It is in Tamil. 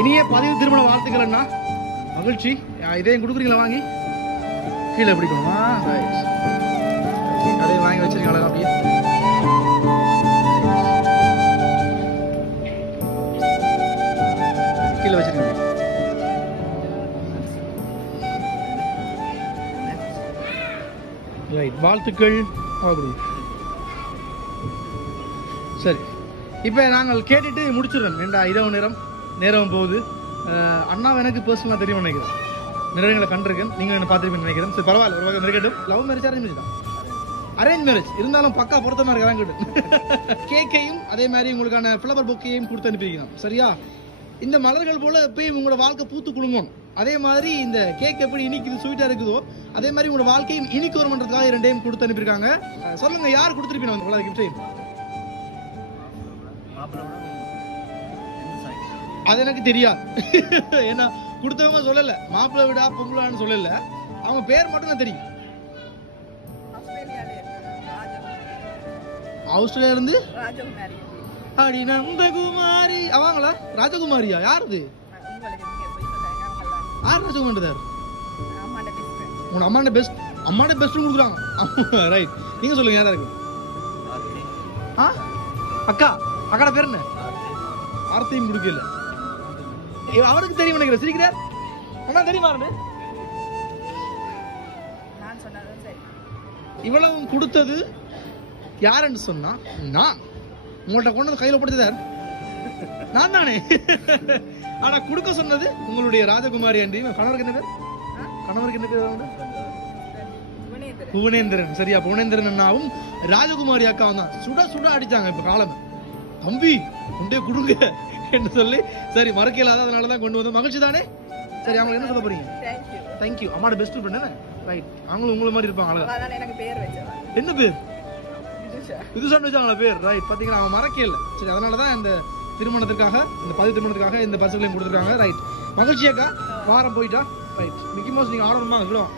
இனிய பதிவு திருமண வாழ்த்துக்கள் அண்ணா. மகிழ்ச்சி. இதையும் கொடுக்குறீங்களா வாங்கி? கீழே பிடிக்கணுமா? அதையும் வாங்கி வச்சிருக்கீங்களா? அப்படியே கீழே வச்சிருக்கீங்க. வாழ்த்துக்கள். சரி, இப்போ நாங்கள் கேட்டுட்டு முடிச்சிடுறோம். ஏண்டா இரவு நேரம் போகுது. அண்ணாவை எனக்கு பர்சனலாக தெரியும் நினைக்கிறேன். நிறைய கண்டிருக்கேன், நீங்கள் என்ன பார்த்துருப்பீங்கன்னு நினைக்கிறேன். சரி, பரவாயில்ல, ஒரு வகை இருக்கட்டும். லவ் மேரேஜ் அரேஞ்ச் மேரேஜ் தான். அரேஞ்ச் மேரேஜ் இருந்தாலும் பக்கா பொருத்தமாக இருக்காங்க. கேக்கையும் அதே மாதிரி உங்களுக்கான ஃப்ளவர் பொக்கையும் கொடுத்து அனுப்பியிருக்கணும். சரியா? இந்த மலர்கள் போல எப்பயும் உங்களோட வாழ்க்கை பூத்து குலுங்கணும். அதே மாதிரி இந்த கேக் எப்படி இனிக்குது, ஸ்வீட்டா இருக்குதோ அதே மாதிரி உங்களோட வாழ்க்கையும் இனிக்கு வரும்ன்றதுக்காக 2 டைம் கொடுத்து அனுப்பியிருக்காங்க. சொல்லுங்க, யார் கொடுத்துருப்பீங்க கிஃப்டையும்? அது எனக்கு தெரியாது. ஏன்னா கொடுத்தவங்க சொல்லல, மாப்பிள்ளை விடா பொம்பளான்னு சொல்லல. அவங்க பேர் மட்டும் தான் தெரியும். ஆஸ்திரேலியா இருந்து அடி நந்தகுமாரி. அவங்களா? ராஜகுமாரியா? யாருது? யார் ராஜகுமாரி? உங்க அம்மாண்ட பெஸ்ட். அம்மாண்ட பெஸ்ட் கொடுக்குறாங்க. ரைட், நீங்க சொல்லுங்க, யாரா இருக்கு? அக்கா. அக்காட பேர் என்ன? ஆர்த்தியும் கொடுக்கல. அவருக்கு தெரியும் நினைக்கிறேன். சிரிக்கிறார். அண்ணா தெரியுமா? இவ்வளவு கொடுத்தது யாருன்னு சொன்னா நான் உங்கள்கிட்ட கொண்டு வந்து கையில படுத்துதார் நான் தானே. ஆனா கொடுக்க சொன்னது உங்களுடைய ராஜகுமாரி அண்டி. கணவருக்கு என்ன பேர்? கணவருக்கு என்ன பேர்? புவனேந்திரன். சரியா? புவனேந்திரன் அண்ணாவும் ராஜகுமாரி அக்காவும் தான் சுட சுட அடிச்சாங்க. இப்ப காலம் தம்பி கொண்டே கொடுங்க என்று சொல்லி சரி மறக்க இல்லாத, அதனாலதான் கொண்டு வந்து. மகிழ்ச்சி தானே? சரி, அவங்களுக்கு என்ன சொல்ல போறீங்க? தேங்க்யூ. அம்மாட பெஸ்ட் ஃப்ரெண்ட் என்ன? ரைட், அவங்களும் உங்களை மாதிரி இருப்பாங்க. என்ன பேர்? விதுஷான்னு வச்சாங்களா பேர்? ரைட், பாத்தீங்கன்னா அவங்க மறக்க இல்லை. சரி, அதனாலதான் இந்த திருமணத்திற்காக, இந்த பதிவு திருமணத்துக்காக இந்த பரிசுகளையும் கொடுத்துருக்காங்க. ரைட், மகிழ்ச்சியாக்கா. வாரம் போயிட்டா. ரைட், மிக்கி மவுஸ் நீங்க ஆடணுமா? விடும்.